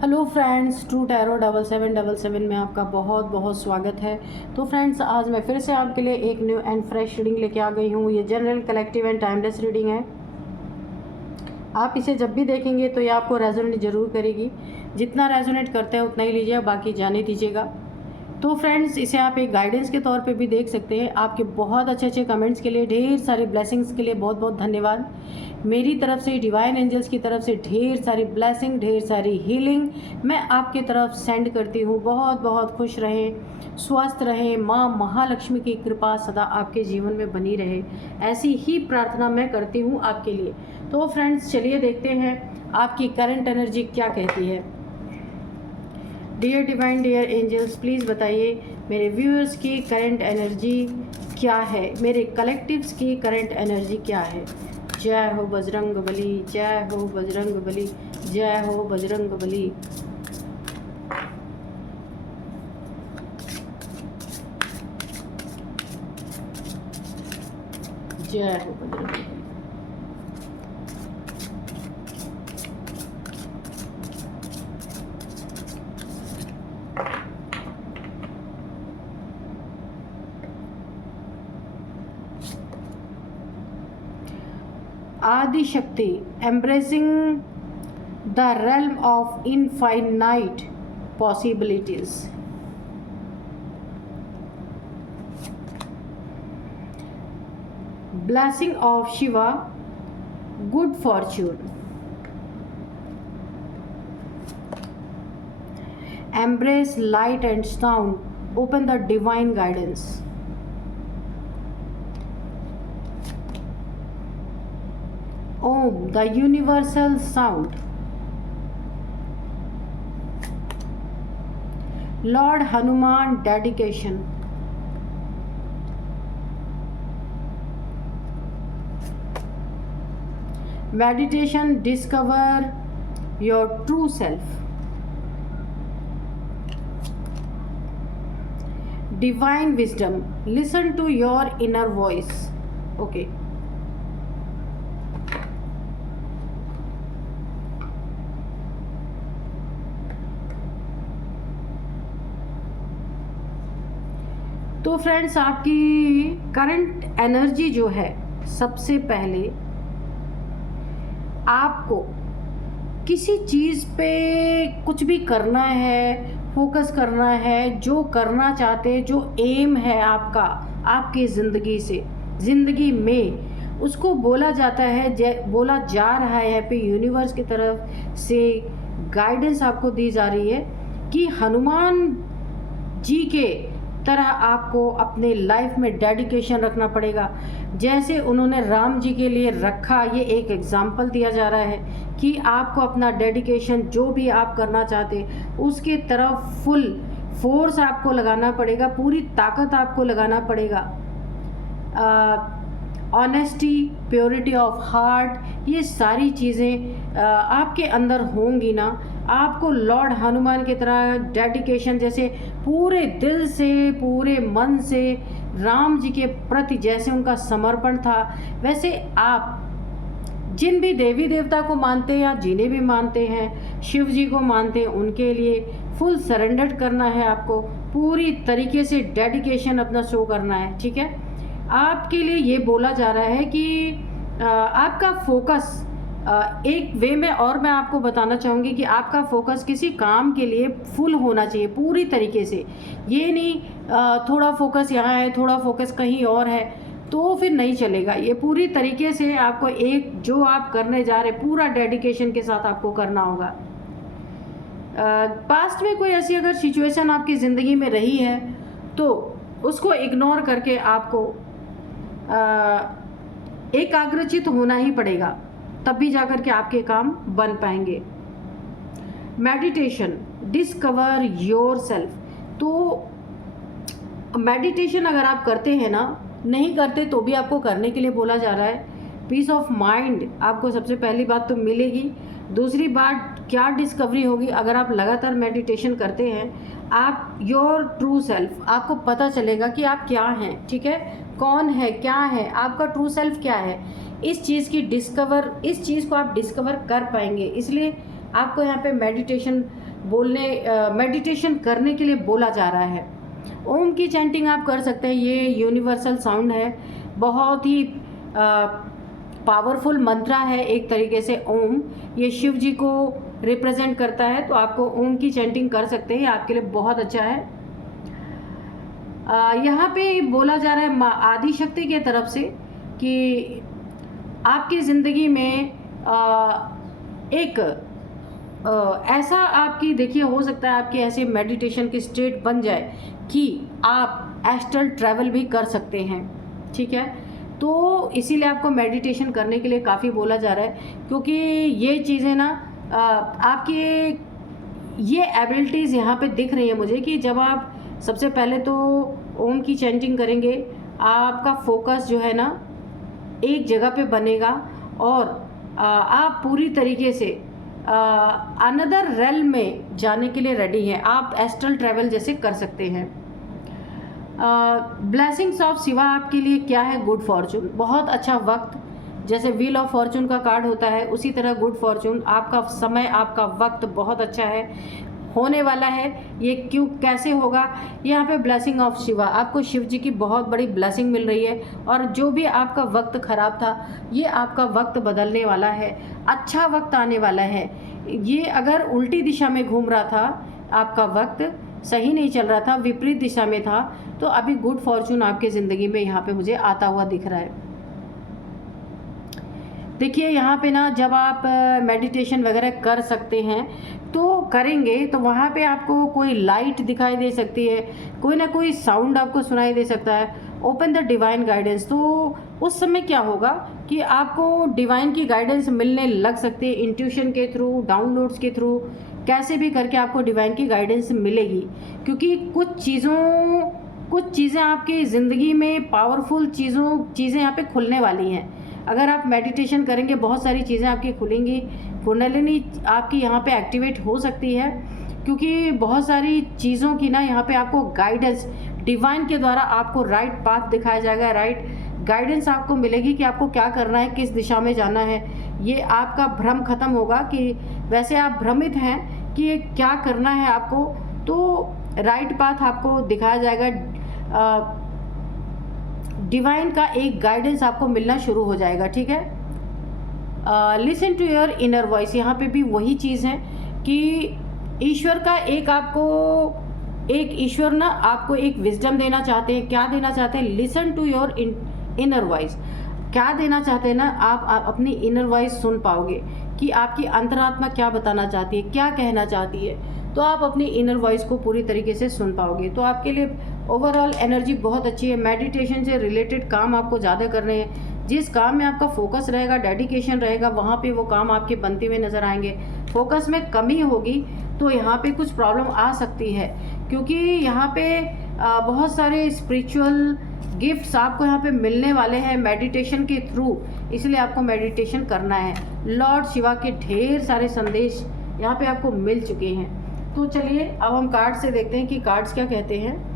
Hello friends, true tarot 7777 में आपका बहुत बहुत स्वागत है। तो फ्रेंड्स, आज मैं फिर से आपके लिए एक न्यू एंड फ्रेश रीडिंग लेके आ गई हूँ। ये general, collective and timeless reading है। आप इसे जब भी देखेंगे तो ये आपको रेजोनेट ज़रूर करेगी। जितना रेजोनेट करते हैं उतना ही लीजिए, बाकी जाने दीजिएगा। तो फ्रेंड्स, इसे आप एक गाइडेंस के तौर पे भी देख सकते हैं। आपके बहुत अच्छे अच्छे कमेंट्स के लिए, ढेर सारे ब्लेसिंग्स के लिए बहुत बहुत धन्यवाद। मेरी तरफ से, डिवाइन एंजल्स की तरफ से ढेर सारी ब्लेसिंग, ढेर सारी हीलिंग मैं आपके तरफ सेंड करती हूँ। बहुत बहुत खुश रहें, स्वस्थ रहें, माँ महालक्ष्मी की कृपा सदा आपके जीवन में बनी रहे, ऐसी ही प्रार्थना मैं करती हूँ आपके लिए। तो फ्रेंड्स, चलिए देखते हैं आपकी करंट एनर्जी क्या कहती है। Dear divine, dear angels, please बताइए मेरे व्यूअर्स की करंट एनर्जी क्या है, मेरे कलेक्टिव्स की करंट एनर्जी क्या है। जय हो बजरंग बली, जय हो बजरंग बली, जय हो बजरंग बली। जय हो Bajrang Bali. Adi Shakti, embracing the realm of infinite possibilities. Blessing of Shiva, good fortune. Embrace light and sound, open the divine guidance. Om, the universal sound. Lord Hanuman, dedication. Meditation, discover your true self. Divine wisdom, listen to your inner voice. Okay. तो friends, आपकी current energy जो है, सबसे पहले आपको किसी चीज़ पे कुछ भी करना है, फोकस करना है, जो करना चाहते, जो एम है आपका आपकी ज़िंदगी में, उसको बोला जाता है, बोला जा रहा है। यहाँ पे यूनिवर्स की तरफ से गाइडेंस आपको दी जा रही है कि हनुमान जी के तरह आपको अपने लाइफ में डेडिकेशन रखना पड़ेगा, जैसे उन्होंने राम जी के लिए रखा। ये एक एग्जाम्पल दिया जा रहा है कि आपको अपना डेडिकेशन, जो भी आप करना चाहते, उसके तरफ फुल फोर्स आपको लगाना पड़ेगा, पूरी ताकत आपको लगाना पड़ेगा। ऑनेस्टी, प्योरिटी ऑफ हार्ट, ये सारी चीज़ें आपके अंदर होंगी ना, आपको लॉर्ड हनुमान की तरह डेडिकेशन, जैसे पूरे दिल से, पूरे मन से राम जी के प्रति जैसे उनका समर्पण था, वैसे आप जिन भी देवी देवता को मानते हैं या जिन्हें भी मानते हैं, शिव जी को मानते हैं, उनके लिए फुल सरेंडर करना है आपको, पूरी तरीके से डेडिकेशन अपना शो करना है। ठीक है, आपके लिए ये बोला जा रहा है कि आपका फोकस एक वे में, और मैं आपको बताना चाहूँगी कि आपका फोकस किसी काम के लिए फुल होना चाहिए पूरी तरीके से। ये नहीं थोड़ा फोकस यहाँ है, थोड़ा फोकस कहीं और है, तो फिर नहीं चलेगा। ये पूरी तरीके से आपको एक जो आप करने जा रहे, पूरा डेडिकेशन के साथ आपको करना होगा। पास्ट में कोई ऐसी अगर सिचुएशन आपकी ज़िंदगी में रही है तो उसको इग्नोर करके आपको एकाग्रचित होना ही पड़ेगा, तब भी जाकर के आपके काम बन पाएंगे। Meditation, discover your self. तो मेडिटेशन अगर आप करते हैं ना, नहीं करते तो भी आपको करने के लिए बोला जा रहा है। पीस ऑफ माइंड आपको सबसे पहली बात तो मिलेगी। दूसरी बात, क्या डिस्कवरी होगी अगर आप लगातार मेडिटेशन करते हैं, आप योर ट्रू सेल्फ, आपको पता चलेगा कि आप क्या हैं। ठीक है, कौन है, क्या है, आपका ट्रू सेल्फ क्या है, इस चीज़ की इस चीज़ को आप डिस्कवर कर पाएंगे। इसलिए आपको यहाँ पे मेडिटेशन मेडिटेशन करने के लिए बोला जा रहा है। ओम की चैंटिंग आप कर सकते हैं, ये यूनिवर्सल साउंड है, बहुत ही पावरफुल मंत्रा है एक तरीके से। ओम ये शिव जी को रिप्रेजेंट करता है, तो आपको ओम की चैंटिंग कर सकते हैं, आपके लिए बहुत अच्छा है। यहाँ पे बोला जा रहा है माँ आदि शक्ति के तरफ से कि आपकी ज़िंदगी में एक ऐसा आपकी, देखिए हो सकता है आपकी ऐसे मेडिटेशन की स्टेट बन जाए कि आप एस्ट्रल ट्रैवल भी कर सकते हैं, ठीक है। तो इसीलिए आपको मेडिटेशन करने के लिए काफ़ी बोला जा रहा है, क्योंकि ये चीज़ें ना आपकी ये एबिलिटीज़ यहाँ पे दिख रही है मुझे कि जब आप सबसे पहले तो ओम की चैंटिंग करेंगे, आपका फोकस जो है ना एक जगह पे बनेगा और आप पूरी तरीके से अनदर रेल में जाने के लिए रेडी हैं। आप एस्ट्रल ट्रैवल जैसे कर सकते हैं। ब्लेसिंग्स ऑफ शिवा आपके लिए क्या है? गुड फॉर्चून, बहुत अच्छा वक्त, जैसे व्हील ऑफ फॉर्चून का कार्ड होता है उसी तरह गुड फॉर्चून, आपका समय, आपका वक्त बहुत अच्छा है, होने वाला है। ये क्यों, कैसे होगा? यहाँ पे ब्लेसिंग ऑफ शिवा, आपको शिव जी की बहुत बड़ी ब्लेसिंग मिल रही है, और जो भी आपका वक्त ख़राब था ये आपका वक्त बदलने वाला है, अच्छा वक्त आने वाला है। ये अगर उल्टी दिशा में घूम रहा था, आपका वक्त सही नहीं चल रहा था, विपरीत दिशा में था, तो अभी गुड फॉर्चून आपके ज़िंदगी में यहाँ पे मुझे आता हुआ दिख रहा है। देखिए यहाँ पे ना जब आप मेडिटेशन वगैरह कर सकते हैं तो करेंगे, तो वहाँ पे आपको कोई लाइट दिखाई दे सकती है, कोई ना कोई साउंड आपको सुनाई दे सकता है। ओपन द डिवाइन गाइडेंस, तो उस समय क्या होगा कि आपको डिवाइन की गाइडेंस मिलने लग सकती है, इंट्यूशन के थ्रू, डाउनलोड्स के थ्रू, कैसे भी करके आपको डिवाइन की गाइडेंस मिलेगी। क्योंकि कुछ चीज़ें आपकी ज़िंदगी में पावरफुल चीज़ें यहाँ पे खुलने वाली हैं। अगर आप मेडिटेशन करेंगे बहुत सारी चीज़ें आपकी खुलेंगी, कुंडलिनी आपकी यहाँ पे एक्टिवेट हो सकती है, क्योंकि बहुत सारी चीज़ों की ना यहाँ पे आपको गाइडेंस डिवाइन के द्वारा आपको राइट पाथ दिखाया जाएगा, राइट गाइडेंस आपको मिलेगी कि आपको क्या करना है, किस दिशा में जाना है। ये आपका भ्रम खत्म होगा कि वैसे आप भ्रमित हैं कि ये क्या करना है आपको, तो राइट पाथ आपको दिखाया जाएगा, डिवाइन का एक गाइडेंस आपको मिलना शुरू हो जाएगा, ठीक है। Listen to your inner voice, यहाँ पे भी वही चीज़ है कि ईश्वर का ईश्वर ना आपको एक विजडम देना चाहते हैं। क्या देना चाहते हैं? Listen to your inner voice, क्या देना चाहते हैं ना, आप अपनी इनर वॉइस सुन पाओगे कि आपकी अंतरात्मा क्या बताना चाहती है, क्या कहना चाहती है, तो आप अपनी इनर वॉइस को पूरी तरीके से सुन पाओगे। तो आपके लिए ओवरऑल एनर्जी बहुत अच्छी है। मेडिटेशन से रिलेटेड काम आपको ज़्यादा करने हैं, जिस काम में आपका फोकस रहेगा, डेडिकेशन रहेगा, वहाँ पे वो काम आपके बनते हुए नज़र आएंगे। फोकस में कमी होगी तो यहाँ पे कुछ प्रॉब्लम आ सकती है, क्योंकि यहाँ पे बहुत सारे स्पिरिचुअल गिफ्ट्स आपको यहाँ पे मिलने वाले हैं मेडिटेशन के थ्रू, इसलिए आपको मेडिटेशन करना है। लॉर्ड शिवा के ढेर सारे संदेश यहाँ पे आपको मिल चुके हैं। तो चलिए अब हम कार्ड से देखते हैं कि कार्ड्स क्या कहते हैं।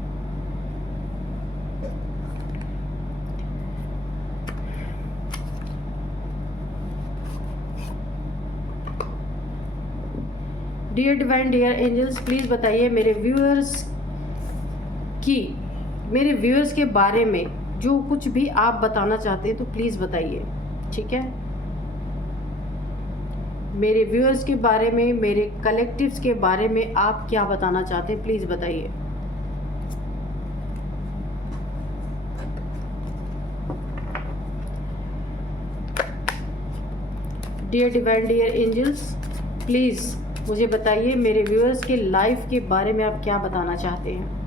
Dear divine, dear angels, please बताइए मेरे व्यूअर्स के बारे में जो कुछ भी आप बताना चाहते हैं तो प्लीज़ बताइए, ठीक है। मेरे व्यूअर्स के बारे में, मेरे कलेक्टिव्स के बारे में आप क्या बताना चाहते हैं, प्लीज़ बताइए। Dear divine, dear angels, please मुझे बताइए मेरे व्यूअर्स के लाइफ के बारे में आप क्या बताना चाहते हैं,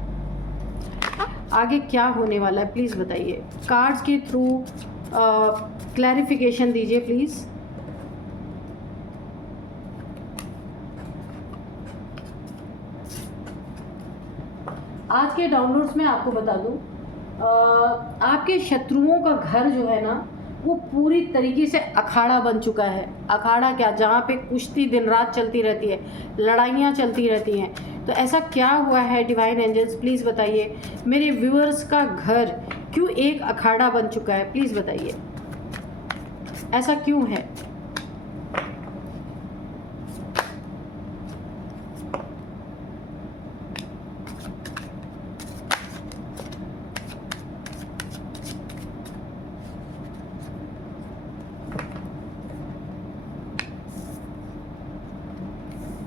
आगे क्या होने वाला है, प्लीज़ बताइए। कार्ड्स के थ्रू क्लैरिफिकेशन दीजिए प्लीज़। आज के डाउनलोड्स में आपको बता दूं, आपके शत्रुओं का घर जो है ना वो पूरी तरीके से अखाड़ा बन चुका है। अखाड़ा क्या, जहाँ पे कुश्ती दिन रात चलती रहती है, लड़ाइयाँ चलती रहती हैं। तो ऐसा क्या हुआ है डिवाइन एंजल्स, प्लीज़ बताइए। मेरे व्यूअर्स का घर क्यों एक अखाड़ा बन चुका है, प्लीज़ बताइए, ऐसा क्यों है।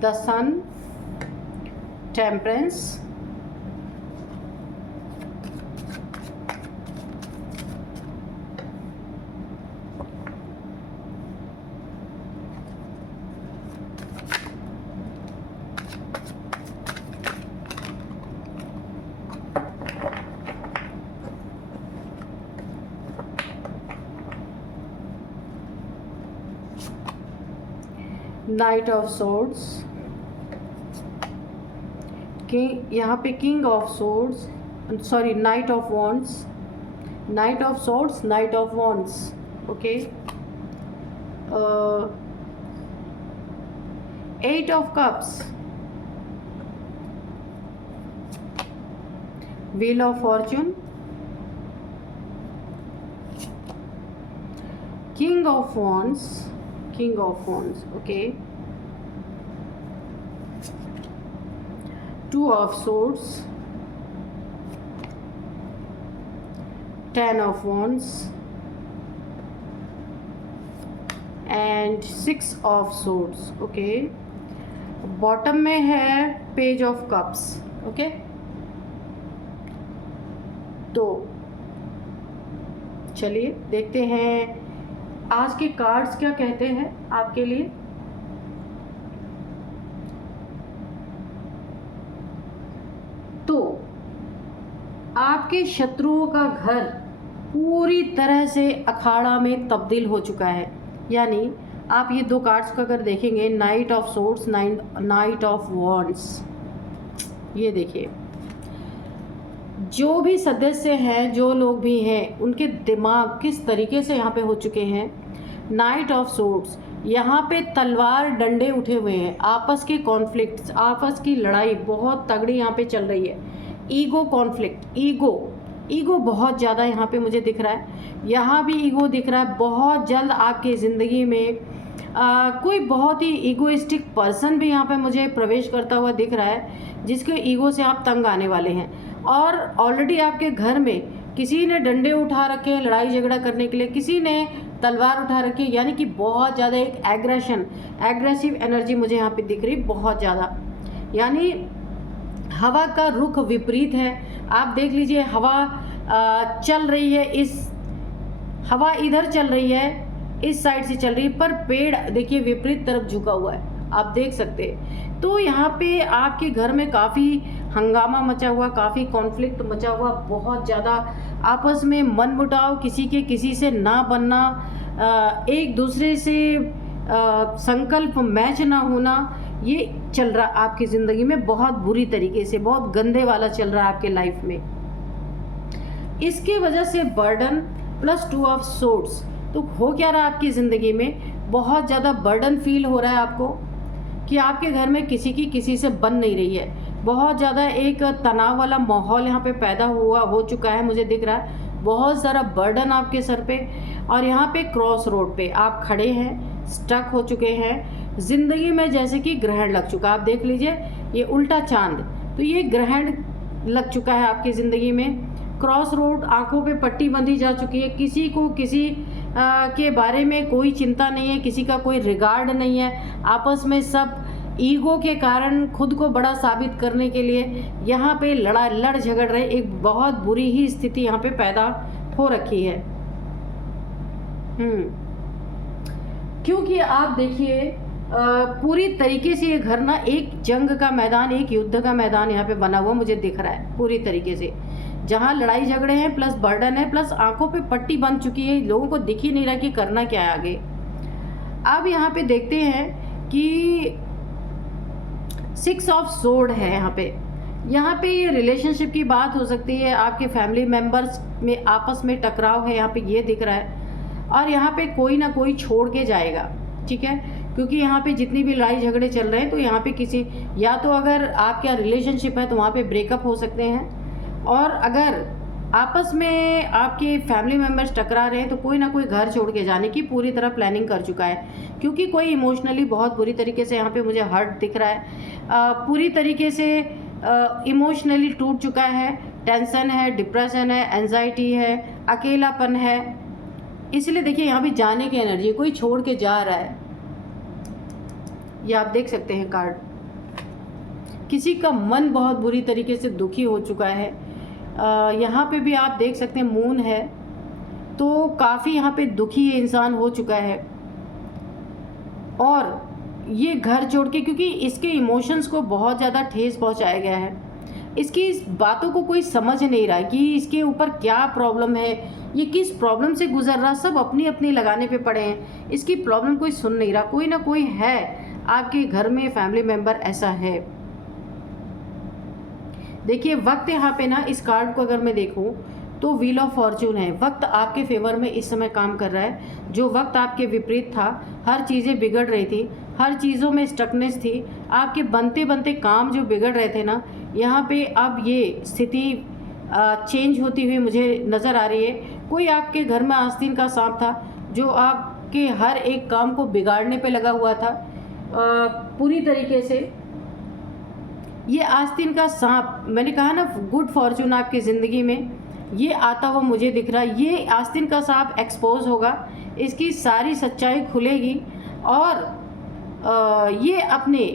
The sun, temperance, knight of swords, यहाँ पे king of swords, sorry knight of wands, knight of swords, knight of wands, okay, eight of cups, wheel of fortune, king of wands, king of wands, okay, two of swords, 10 of wands and 6 of swords, okay, bottom में है page of cups, okay, तो चलिए देखते हैं आज के cards क्या कहते हैं आपके लिए। तो आपके शत्रुओं का घर पूरी तरह से अखाड़ा में तब्दील हो चुका है। यानी आप ये दो कार्ड्स का अगर देखेंगे, night of swords, knight of wands, ये देखिए जो भी सदस्य हैं, जो लोग भी हैं, उनके दिमाग किस तरीके से यहाँ पे हो चुके हैं। नाइट ऑफ सोर्ड्स, यहाँ पे तलवार डंडे उठे हुए हैं, आपस के कॉन्फ्लिक्ट्स, आपस की लड़ाई बहुत तगड़ी यहाँ पे चल रही है। ईगो कॉन्फ्लिक्ट, ईगो बहुत ज़्यादा यहाँ पे मुझे दिख रहा है। यहाँ भी ईगो दिख रहा है। बहुत जल्द आपकी ज़िंदगी में कोई बहुत ही ईगोइस्टिक पर्सन भी यहाँ पे मुझे प्रवेश करता हुआ दिख रहा है, जिसके ईगो से आप तंग आने वाले हैं। और ऑलरेडी आपके घर में किसी ने डंडे उठा रखे हैं लड़ाई झगड़ा करने के लिए, किसी ने तलवार उठा रखी है। यानी कि बहुत ज़्यादा एक एग्रेसिव एनर्जी मुझे यहाँ पे दिख रही, बहुत ज़्यादा। यानी हवा का रुख विपरीत है। आप देख लीजिए, हवा चल रही है, हवा इधर चल रही है, इस साइड से चल रही है, पर पेड़ देखिए विपरीत तरफ झुका हुआ है, आप देख सकते हैं। तो यहाँ पे आपके घर में काफ़ी हंगामा मचा हुआ, काफ़ी कॉन्फ्लिक्ट मचा हुआ, बहुत ज़्यादा आपस में मनमुटाव, किसी के किसी से ना बनना, एक दूसरे से संकल्प मैच ना होना, ये चल रहा आपकी ज़िंदगी में बहुत बुरी तरीके से, बहुत गंदे वाला चल रहा है आपके लाइफ में। इसकी वजह से बर्डन प्लस 2 ऑफ सोर्ड्स, तो हो क्या रहा है आपकी ज़िंदगी में, बहुत ज़्यादा बर्डन फील हो रहा है आपको कि आपके घर में किसी की किसी से बन नहीं रही है। बहुत ज़्यादा एक तनाव वाला माहौल यहाँ पे पैदा हो चुका है, मुझे दिख रहा है। बहुत सारा बर्डन आपके सर पे, और यहाँ पे क्रॉस रोड पे आप खड़े हैं, स्टक हो चुके हैं ज़िंदगी में, जैसे कि ग्रहण लग चुका। आप देख लीजिए, ये उल्टा चांद, तो ये ग्रहण लग चुका है आपकी ज़िंदगी में। क्रॉस रोड, आंखों पे पट्टी बंधी जा चुकी है, किसी को किसी के बारे में कोई चिंता नहीं है, किसी का कोई रिगार्ड नहीं है। आपस में सब ईगो के कारण खुद को बड़ा साबित करने के लिए यहाँ पे लड़ झगड़ रहे, एक बहुत बुरी ही स्थिति यहाँ पे पैदा हो रखी है। क्योंकि आप देखिए पूरी तरीके से ये घर ना एक जंग का मैदान, एक युद्ध का मैदान यहाँ पे बना हुआ मुझे दिख रहा है पूरी तरीके से, जहाँ लड़ाई झगड़े हैं, प्लस बर्डन है, प्लस आंखों पे पट्टी बन चुकी है, लोगों को दिख ही नहीं रहा कि करना क्या है आगे। अब यहाँ पे देखते हैं कि 6 ऑफ सोर्ड है यहाँ पे ये रिलेशनशिप की बात हो सकती है, आपके फैमिली मेंबर्स में आपस में टकराव है, यहाँ पे ये दिख रहा है। और यहाँ पे कोई ना कोई छोड़ के जाएगा, ठीक है, क्योंकि यहाँ पे जितनी भी लड़ाई झगड़े चल रहे हैं, तो यहाँ पे किसी, या तो अगर आपका रिलेशनशिप है तो वहाँ पे ब्रेकअप हो सकते हैं, और अगर आपस में आपके फैमिली मेम्बर्स टकरा रहे हैं तो कोई ना कोई घर छोड़ के जाने की पूरी तरह प्लानिंग कर चुका है, क्योंकि कोई इमोशनली बहुत बुरी तरीके से यहाँ पे मुझे हर्ट दिख रहा है, पूरी तरीके से इमोशनली टूट चुका है, टेंशन है, डिप्रेशन है, एंजाइटी है, अकेलापन है। इसलिए देखिए यहाँ भी जाने की एनर्जी, कोई छोड़ के जा रहा है, ये आप देख सकते हैं कार्ड। किसी का मन बहुत बुरी तरीके से दुखी हो चुका है। यहाँ पे भी आप देख सकते हैं मून है, तो काफ़ी यहाँ पे दुखी इंसान हो चुका है और ये घर छोड़ के, क्योंकि इसके इमोशंस को बहुत ज़्यादा ठेस पहुँचाया गया है। इसकी इस बातों को कोई समझ नहीं रहा कि इसके ऊपर क्या प्रॉब्लम है, ये किस प्रॉब्लम से गुजर रहा, सब अपनी अपनी लगाने पे पड़े हैं। इसकी प्रॉब्लम कोई सुन नहीं रहा। कोई ना कोई है आपके घर में, फैमिली मेम्बर ऐसा है। देखिए वक्त यहाँ पे ना, इस कार्ड को अगर मैं देखूँ तो व्हील ऑफ फॉर्चून है। वक्त आपके फेवर में इस समय काम कर रहा है। जो वक्त आपके विपरीत था, हर चीज़ें बिगड़ रही थी, हर चीज़ों में स्टकनेस थी, आपके बनते बनते काम जो बिगड़ रहे थे ना, यहाँ पे अब ये स्थिति चेंज होती हुई मुझे नज़र आ रही है। कोई आपके घर में आस्तीन का सांप था जो आपके हर एक काम को बिगाड़ने पे लगा हुआ था पूरी तरीके से। ये आस्तीन का सांप, मैंने कहा ना गुड फॉर्चून आपकी ज़िंदगी में ये आता हुआ मुझे दिख रहा है। ये आस्तीन का सांप एक्सपोज होगा, इसकी सारी सच्चाई खुलेगी और ये अपने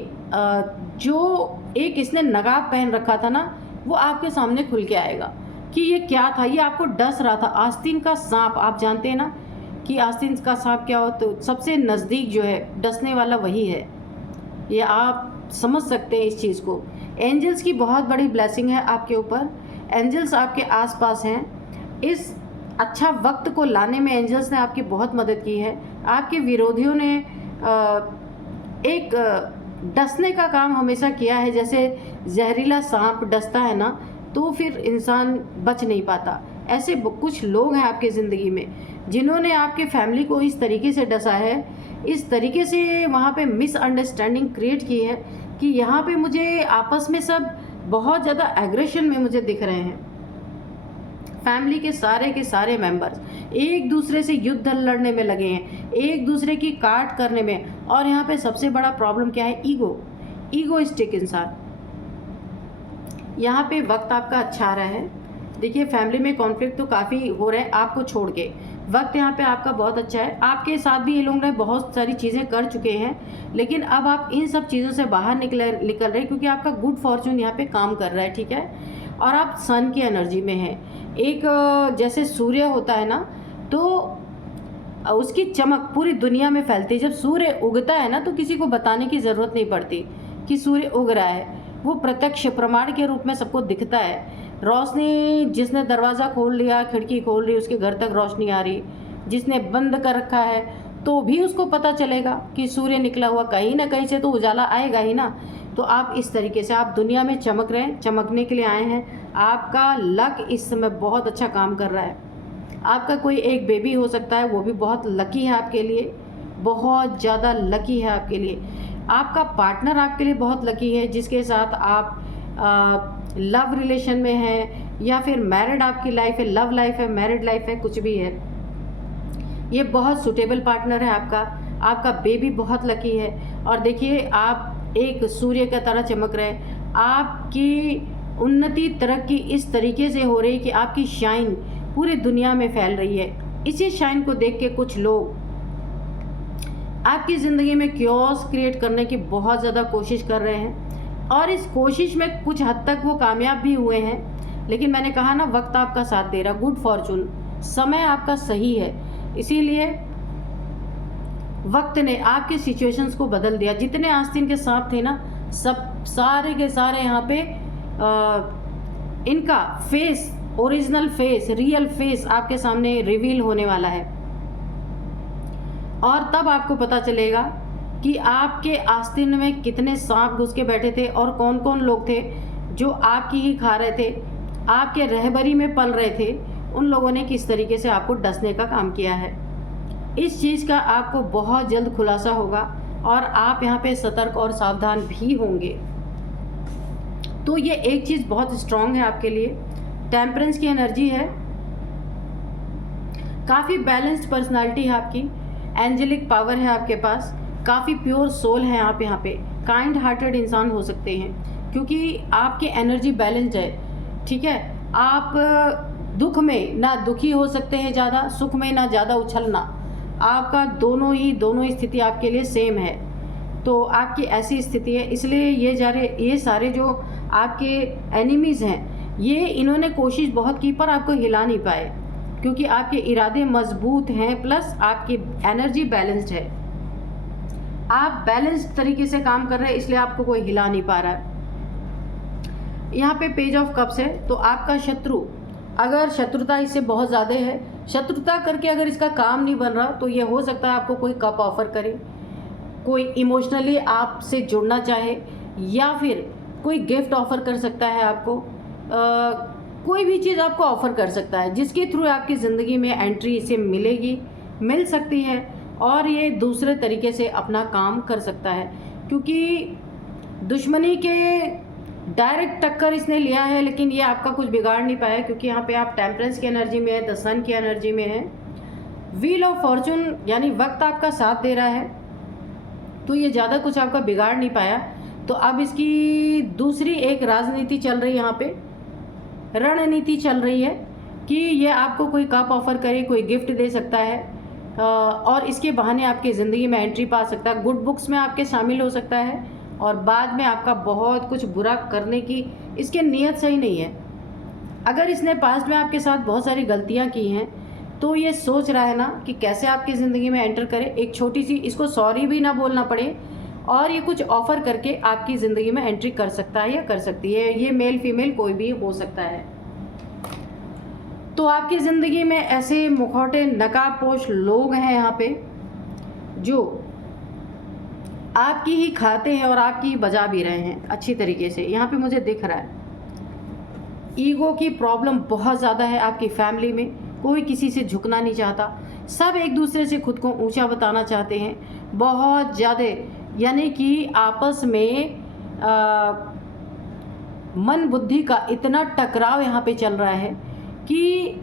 जो एक इसने नकाब पहन रखा था ना, वो आपके सामने खुल के आएगा कि ये क्या था। ये आपको डस रहा था। आस्तीन का सांप, आप जानते हैं ना कि आस्तीन का सांप क्या हो, तो सबसे नज़दीक जो है डसने वाला वही है। ये आप समझ सकते हैं इस चीज़ को। एंजल्स की बहुत बड़ी ब्लेसिंग है आपके ऊपर। एंजल्स आपके आसपास हैं। इस अच्छा वक्त को लाने में एंजल्स ने आपकी बहुत मदद की है। आपके विरोधियों ने एक डसने का काम हमेशा किया है। जैसे जहरीला सांप डसता है ना, तो फिर इंसान बच नहीं पाता। ऐसे कुछ लोग हैं आपकी ज़िंदगी में जिन्होंने आपके फैमिली को इस तरीके से डसा है, इस तरीके से वहाँ पे मिसअंडरस्टैंडिंग क्रिएट की है कि यहाँ पे मुझे आपस में सब बहुत ज़्यादा एग्रेशन में मुझे दिख रहे हैं। फैमिली के सारे मेंबर्स एक दूसरे से युद्ध लड़ने में लगे हैं, एक दूसरे की काट करने में। और यहाँ पे सबसे बड़ा प्रॉब्लम क्या है? ईगोइस्टिक इंसान। यहाँ पे वक्त आपका अच्छा आ रहा है। देखिए फैमिली में कॉन्फ्लिक्ट तो काफ़ी हो रहे हैं आपको छोड़ के। वक्त यहाँ पे आपका बहुत अच्छा है। आपके साथ भी ये लोग ने बहुत सारी चीज़ें कर चुके हैं, लेकिन अब आप इन सब चीज़ों से बाहर निकल रहे हैं क्योंकि आपका गुड फॉर्चून यहाँ पे काम कर रहा है, ठीक है। और आप सन की एनर्जी में हैं। एक जैसे सूर्य होता है ना, तो उसकी चमक पूरी दुनिया में फैलती है। जब सूर्य उगता है ना, तो किसी को बताने की ज़रूरत नहीं पड़ती कि सूर्य उग रहा है। वो प्रत्यक्ष प्रमाण के रूप में सबको दिखता है। रोशनी, जिसने दरवाज़ा खोल लिया, खिड़की खोल ली, उसके घर तक रोशनी आ रही। जिसने बंद कर रखा है तो भी उसको पता चलेगा कि सूर्य निकला हुआ, कहीं ना कहीं से तो उजाला आएगा ही ना। तो आप इस तरीके से आप दुनिया में चमक रहे हैं, चमकने के लिए आए हैं। आपका लक इस समय बहुत अच्छा काम कर रहा है। आपका कोई एक बेबी हो सकता है, वो भी बहुत लकी है आपके लिए, बहुत ज़्यादा लकी है आपके लिए। आपका पार्टनर आपके लिए बहुत लकी है, जिसके साथ आप लव रिलेशन में है या फिर मैरिड आपकी लाइफ है, लव लाइफ है, मैरिड लाइफ है, कुछ भी है। ये बहुत सूटेबल पार्टनर है आपका। आपका बेबी बहुत लकी है। और देखिए आप एक सूर्य का तरह चमक रहे हैं। आपकी उन्नति तरक्की इस तरीके से हो रही कि आपकी शाइन पूरी दुनिया में फैल रही है। इसी शाइन को देख के कुछ लोग आपकी ज़िंदगी में क्योस क्रिएट करने की बहुत ज़्यादा कोशिश कर रहे हैं और इस कोशिश में कुछ हद तक वो कामयाब भी हुए हैं। लेकिन मैंने कहा ना, वक्त आपका साथ दे रहा, गुड फॉर्चून, समय आपका सही है। इसीलिए वक्त ने आपके सिचुएशंस को बदल दिया। जितने आस्तीन के सांप थे ना, सब सारे के सारे यहाँ पे इनका face, original face, real face आपके सामने रिवील होने वाला है। और तब आपको पता चलेगा कि आपके आस्तीन में कितने सांप घुस के बैठे थे और कौन कौन लोग थे जो आपकी ही खा रहे थे, आपके रहबरी में पल रहे थे। उन लोगों ने किस तरीके से आपको डसने का काम किया है। इस चीज़ का आपको बहुत जल्द खुलासा होगा और आप यहाँ पे सतर्क और सावधान भी होंगे। तो ये एक चीज़ बहुत स्ट्रांग है आपके लिए। टेम्परेंस की एनर्जी है, काफ़ी बैलेंस्ड पर्सनालिटी है आपकी, एंजेलिक पावर है आपके पास, काफ़ी प्योर सोल है आप यहाँ पे, काइंड हार्टेड इंसान हो सकते हैं क्योंकि आपकी एनर्जी बैलेंस्ड है, ठीक है। आप दुख में ना दुखी हो सकते हैं ज़्यादा, सुख में ना ज़्यादा उछलना। आपका दोनों ही स्थिति आपके लिए सेम है। तो आपकी ऐसी स्थिति है, इसलिए ये सारे जो आपके एनिमीज़ हैं, ये इन्होंने कोशिश बहुत की पर आपको हिला नहीं पाए, क्योंकि आपके इरादे मजबूत हैं, प्लस आपकी एनर्जी बैलेंस्ड है। आप बैलेंस्ड तरीके से काम कर रहे हैं, इसलिए आपको कोई हिला नहीं पा रहा है। यहाँ पे पेज ऑफ कप्स है, तो आपका शत्रु, अगर शत्रुता इससे बहुत ज़्यादा है, शत्रुता करके अगर इसका काम नहीं बन रहा, तो ये हो सकता है आपको कोई कप ऑफर करे, कोई इमोशनली आपसे जुड़ना चाहे, या फिर कोई गिफ्ट ऑफर कर सकता है आपको, कोई भी चीज़ आपको ऑफर कर सकता है, जिसके थ्रू आपकी ज़िंदगी में एंट्री इसे मिल सकती है, और ये दूसरे तरीके से अपना काम कर सकता है, क्योंकि दुश्मनी के डायरेक्ट टक्कर इसने लिया है, लेकिन ये आपका कुछ बिगाड़ नहीं पाया, क्योंकि यहाँ पे आप टेम्परेंस की एनर्जी में है, द सन की एनर्जी में है, व्हील ऑफ फॉर्चून यानी वक्त आपका साथ दे रहा है, तो ये ज़्यादा कुछ आपका बिगाड़ नहीं पाया। तो अब इसकी दूसरी एक राजनीति चल रही है, यहाँ पे रणनीति चल रही है कि ये आपको कोई कप ऑफर करे, कोई गिफ्ट दे सकता है, और इसके बहाने आपकी ज़िंदगी में एंट्री पा सकता है, गुड बुक्स में आपके शामिल हो सकता है, और बाद में आपका बहुत कुछ बुरा करने की इसकी नीयत सही नहीं है। अगर इसने पास्ट में आपके साथ बहुत सारी गलतियां की हैं, तो ये सोच रहा है ना कि कैसे आपकी ज़िंदगी में एंटर करे, एक छोटी सी इसको सॉरी भी ना बोलना पड़े, और ये कुछ ऑफ़र करके आपकी ज़िंदगी में एंट्री कर सकता है या कर सकती है। ये मेल फीमेल कोई भी हो सकता है। तो आपकी ज़िंदगी में ऐसे मुखौटे नकाबपोश लोग हैं यहाँ पे, जो आपकी ही खाते हैं और आपकी ही बजा भी रहे हैं अच्छी तरीके से। यहाँ पे मुझे दिख रहा है ईगो की प्रॉब्लम बहुत ज़्यादा है आपकी फैमिली में, कोई किसी से झुकना नहीं चाहता, सब एक दूसरे से खुद को ऊंचा बताना चाहते हैं बहुत ज़्यादा, यानी कि आपस में मन बुद्धि का इतना टकराव यहाँ पे चल रहा है कि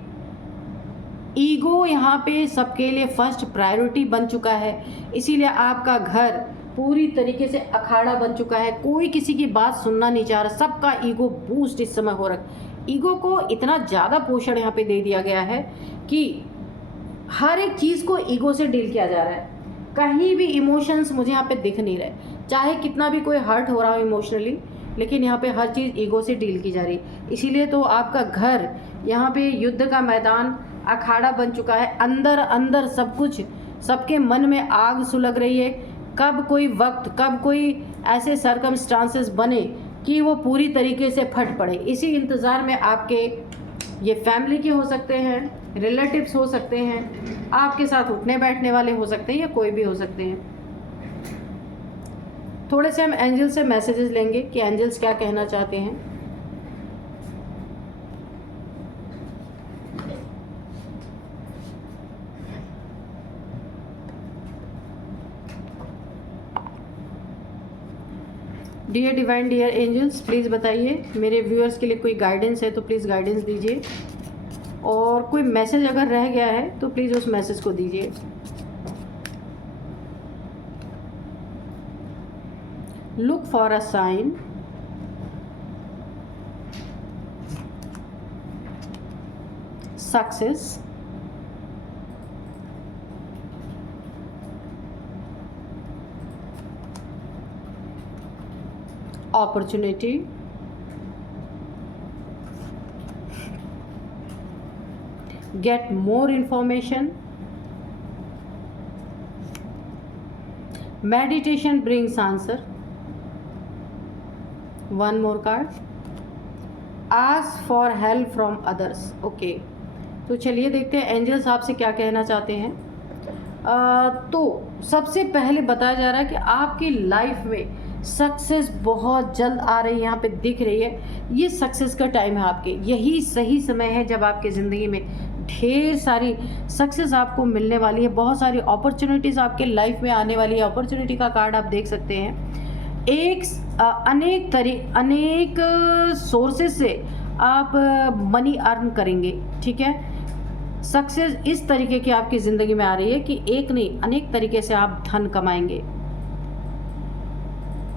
ईगो यहाँ पे सबके लिए फर्स्ट प्रायोरिटी बन चुका है। इसीलिए आपका घर पूरी तरीके से अखाड़ा बन चुका है, कोई किसी की बात सुनना नहीं चाह रहा, सबका ईगो बूस्ट इस समय हो रहा। ईगो को इतना ज़्यादा पोषण यहाँ पे दे दिया गया है कि हर एक चीज़ को ईगो से डील किया जा रहा है। कहीं भी इमोशंस मुझे यहाँ पे दिख नहीं रहे, चाहे कितना भी कोई हर्ट हो रहा हो इमोशनली, लेकिन यहाँ पे हर चीज़ ईगो से डील की जा रही। इसीलिए तो आपका घर यहाँ पे युद्ध का मैदान अखाड़ा बन चुका है, अंदर अंदर सब कुछ, सबके मन में आग सुलग रही है। कब कोई वक्त, कब कोई ऐसे सर्कमस्टांसेस बने कि वो पूरी तरीके से फट पड़े, इसी इंतज़ार में आपके ये फैमिली के हो सकते हैं, रिलेटिव्स हो सकते हैं, आपके साथ उठने बैठने वाले हो सकते हैं, या कोई भी हो सकते हैं। थोड़े से हम एंजल से मैसेजेस लेंगे कि एंजल्स क्या कहना चाहते हैं। Dear divine, dear angels, please बताइए, मेरे व्यूअर्स के लिए कोई गाइडेंस है तो प्लीज़ गाइडेंस दीजिए, और कोई मैसेज अगर रह गया है तो प्लीज़ उस मैसेज को दीजिए। Look for a sign, success, opportunity, get more information, meditation brings answer, one more card, ask for help from others। Okay, तो चलिए देखते हैं एंजल्स आपसे क्या कहना चाहते हैं। तो सबसे पहले बताया जा रहा है कि आपकी लाइफ में सक्सेस बहुत जल्द आ रही है, यहाँ पे दिख रही है। ये सक्सेस का टाइम है आपके, यही सही समय है जब आपके ज़िंदगी में ढेर सारी सक्सेस आपको मिलने वाली है, बहुत सारी अपॉर्चुनिटीज़ आपके लाइफ में आने वाली है। अपॉर्चुनिटी का कार्ड आप देख सकते हैं। अनेक सोर्सेज से आप मनी अर्न करेंगे, ठीक है। सक्सेस इस तरीके की आपकी ज़िंदगी में आ रही है कि एक नहीं अनेक तरीके से आप धन कमाएंगे।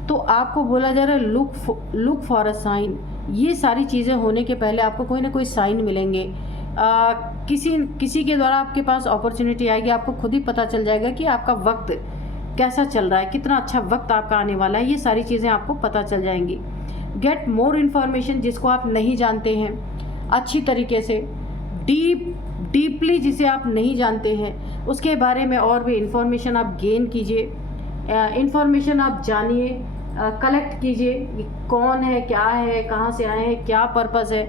तो आपको बोला जा रहा है लुक फॉर अ साइन। ये सारी चीज़ें होने के पहले आपको कोई ना कोई साइन मिलेंगे, किसी के द्वारा आपके पास अपॉर्चुनिटी आएगी, आपको खुद ही पता चल जाएगा कि आपका वक्त कैसा चल रहा है, कितना अच्छा वक्त आपका आने वाला है, ये सारी चीज़ें आपको पता चल जाएंगी। गेट मोर इन्फॉर्मेशन, जिसको आप नहीं जानते हैं अच्छी तरीके से, डीपली जिसे आप नहीं जानते हैं उसके बारे में और भी इन्फॉर्मेशन आप गेन कीजिए, इन्फॉर्मेशन आप जानिए, कलेक्ट कीजिए, कौन है, क्या है, कहाँ से आए हैं, क्या पर्पज़ है,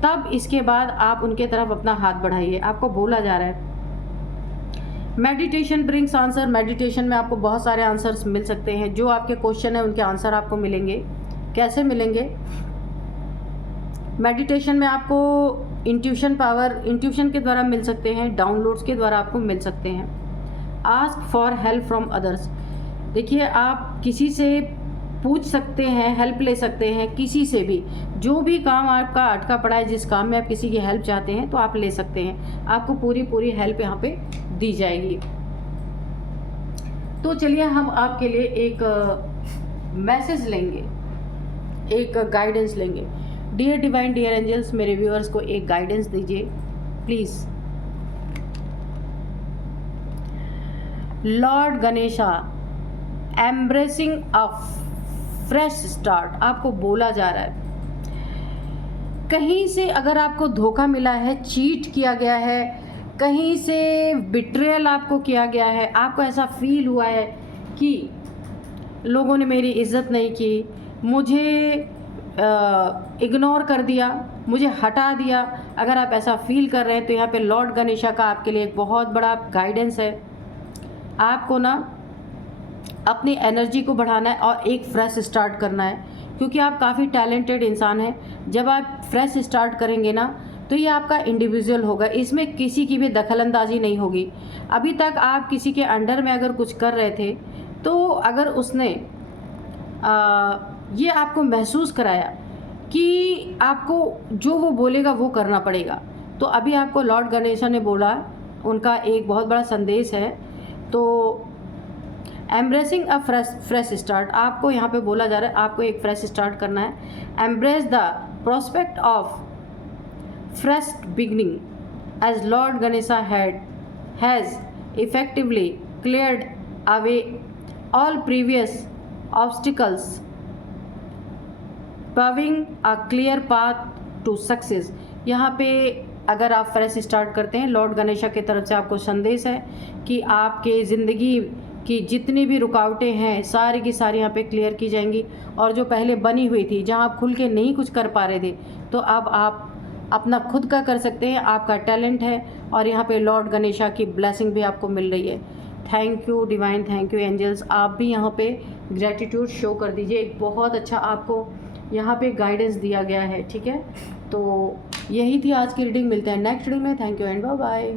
तब इसके बाद आप उनके तरफ अपना हाथ बढ़ाइए। आपको बोला जा रहा है मेडिटेशन ब्रिंग्स आंसर। मेडिटेशन में आपको बहुत सारे आंसर्स मिल सकते हैं, जो आपके क्वेश्चन है उनके आंसर आपको मिलेंगे। कैसे मिलेंगे? मेडिटेशन में आपको इंट्यूशन पावर, इंट्यूशन के द्वारा मिल सकते हैं, डाउनलोड्स के द्वारा आपको मिल सकते हैं। Ask for help from others, देखिए आप किसी से पूछ सकते हैं, हेल्प ले सकते हैं, किसी से भी। जो भी काम आपका अटका पड़ा है, जिस काम में आप किसी की हेल्प चाहते हैं तो आप ले सकते हैं, आपको पूरी हेल्प यहाँ पे दी जाएगी। तो चलिए हम आपके लिए एक मैसेज लेंगे, एक गाइडेंस लेंगे। डियर डिवाइन, डियर एंजल्स, मेरे व्यूअर्स को एक गाइडेंस दीजिए please. Lord Ganesha, embracing a fresh start, आपको बोला जा रहा है कहीं से अगर आपको धोखा मिला है, चीट किया गया है, कहीं से बिट्रेयल आपको किया गया है, आपको ऐसा फील हुआ है कि लोगों ने मेरी इज्जत नहीं की, मुझे इग्नोर कर दिया, मुझे हटा दिया, अगर आप ऐसा फील कर रहे हैं तो यहाँ पे लॉर्ड गणेशा का आपके लिए एक बहुत बड़ा गाइडेंस है। आपको ना अपनी एनर्जी को बढ़ाना है और एक फ्रेश स्टार्ट करना है, क्योंकि आप काफ़ी टैलेंटेड इंसान हैं। जब आप फ्रेश स्टार्ट करेंगे ना तो ये आपका इंडिविजुअल होगा, इसमें किसी की भी दखलंदाजी नहीं होगी। अभी तक आप किसी के अंडर में अगर कुछ कर रहे थे तो अगर उसने ये आपको महसूस कराया कि आपको जो वो बोलेगा वो करना पड़ेगा, तो अभी आपको लॉर्ड गणेशा ने बोला, उनका एक बहुत बड़ा संदेश है। तो एम्ब्रेसिंग अ फ्रेश स्टार्ट, आपको यहाँ पे बोला जा रहा है आपको एक फ्रेश स्टार्ट करना है। Embrace the prospect of fresh beginning as lord Ganesha has effectively cleared away all previous obstacles, paving a clear path to success. यहाँ पे अगर आप फ्रेश स्टार्ट करते हैं, लॉर्ड गणेशा की तरफ से आपको संदेश है कि आपके ज़िंदगी की जितनी भी रुकावटें हैं सारी की सारी यहाँ पे क्लियर की जाएंगी, और जो पहले बनी हुई थी, जहाँ आप खुल के नहीं कुछ कर पा रहे थे, तो अब आप अपना खुद का कर सकते हैं, आपका टैलेंट है, और यहाँ पे लॉर्ड गणेशा की ब्लेसिंग भी आपको मिल रही है। Thank you divine, thank you angels. आप भी यहाँ पे ग्रेटिट्यूड शो कर दीजिए, एक बहुत अच्छा आपको यहाँ पे गाइडेंस दिया गया है, ठीक है। तो यही थी आज की रीडिंग, मिलते हैं नेक्स्ट रीडिंग में। Thank you and bye bye.